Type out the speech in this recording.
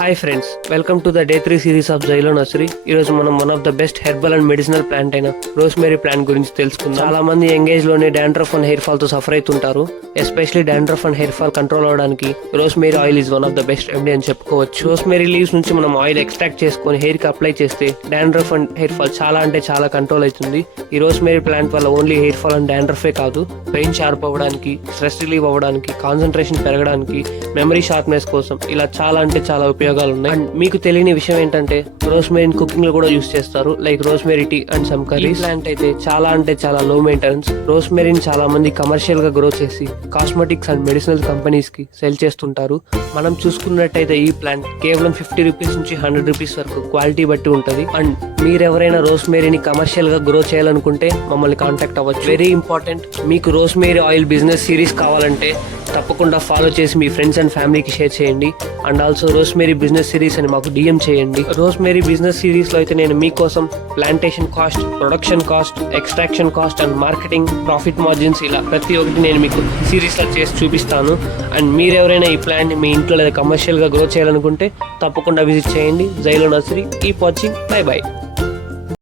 Hi friends, welcome to the day 3 series of జైలో nursery. ఈరోజు మనం one of the best herbal and medicinal plant అయిన rosemary plant గురించి తెలుసుకుందాం. చాలా మంది యంగ్ ఏజ్ లోనే డాండ్రఫ్ అండ్ హెయిర్ ఫాల్ తో సఫర్ అవుతుంటారు. Especially dandruff and hair fall control అవడానికి rosemary oil is one of the best remedy అని చెప్పుకోవచ్చు. రోస్మేరీ లీవ్స్ నుంచి మనం ఆయిల్ ఎక్స్ట్రాక్ట్ చేసుకొని హెయిర్ కి అప్లై చేస్తే డాండ్రఫ్ అండ్ హెయిర్ ఫాల్ చాలా కంట్రోల్ అవుతుంది. ఈ రోస్మేరీ ప్లాంట్ వల్ల ఓన్లీ హెయిర్ ఫాల్ అండ్ డాండ్రఫే కాదు, బ్రెయిన్ షార్ప్ అవ్వడానికి, స్ట్రెస్ రిలీవ్ అవ్వడానికి, కాన్సన్ట్రేషన్ పెరగడానికి, మెమరీ షార్ప్నెస్ కోసం ఇలా చాలా ఉపయోగాలు ఉన్నాయి. అండ్ మీకు తెలియని విషయం ఏంటంటే రోస్మేరీ కుకింగ్ లో కూడా యూస్ చేస్తారు, like rosemary tea and some curries. Plant అయితే చాలా లో మెయింటెనెన్స్. రోస్మేరీని చాలా మంది కమర్షియల్ గా గ్రో చేసి కాస్మెటిక్స్ అండ్ మెడిసినల్ కంపెనీస్ కి సెల్ చేస్తుంటారు. మనం చూసుకున్నట్టయితే ఈ ప్లాంట్ కేవలం 50 రూపీస్ నుంచి 100 రూపీస్ వరకు క్వాలిటీ బట్టి ఉంటది. అండ్ మీరెవరైనా రోస్మేరీని కమర్షియల్ గా గ్రో చేయాలనుకుంటే మమ్మల్ని కాంటాక్ట్ అవ్వచ్చు. వెరీ ఇంపార్టెంట్, మీకు రోస్మేరీ ఆయిల్ బిజినెస్ సిరీస్ కావాలంటే తప్పకుండా ఫాలో చేసి మీ ఫ్రెండ్స్ అండ్ ఫ్యామిలీకి షేర్ చేయండి. And also rosemary business series అని మాకు DM చేయండి. రోస్మేరీ బిజినెస్ సిరీస్ లో అయితే నేను మీకోసం plantation cost, production cost, extraction cost and marketing, profit margins ఇలా ప్రతి ఒక్కటి నేను మీకు సిరీస్ లో చేసి చూపిస్తాను. అండ్ మీరెవరైనా ఈ ప్లాంట్ మీ ఇంట్లో లేదా కమర్షియల్ గా గ్రో చేయాలనుకుంటే తప్పకుండా విజిట్ చేయండి Xylo nursery. Keep watching. By.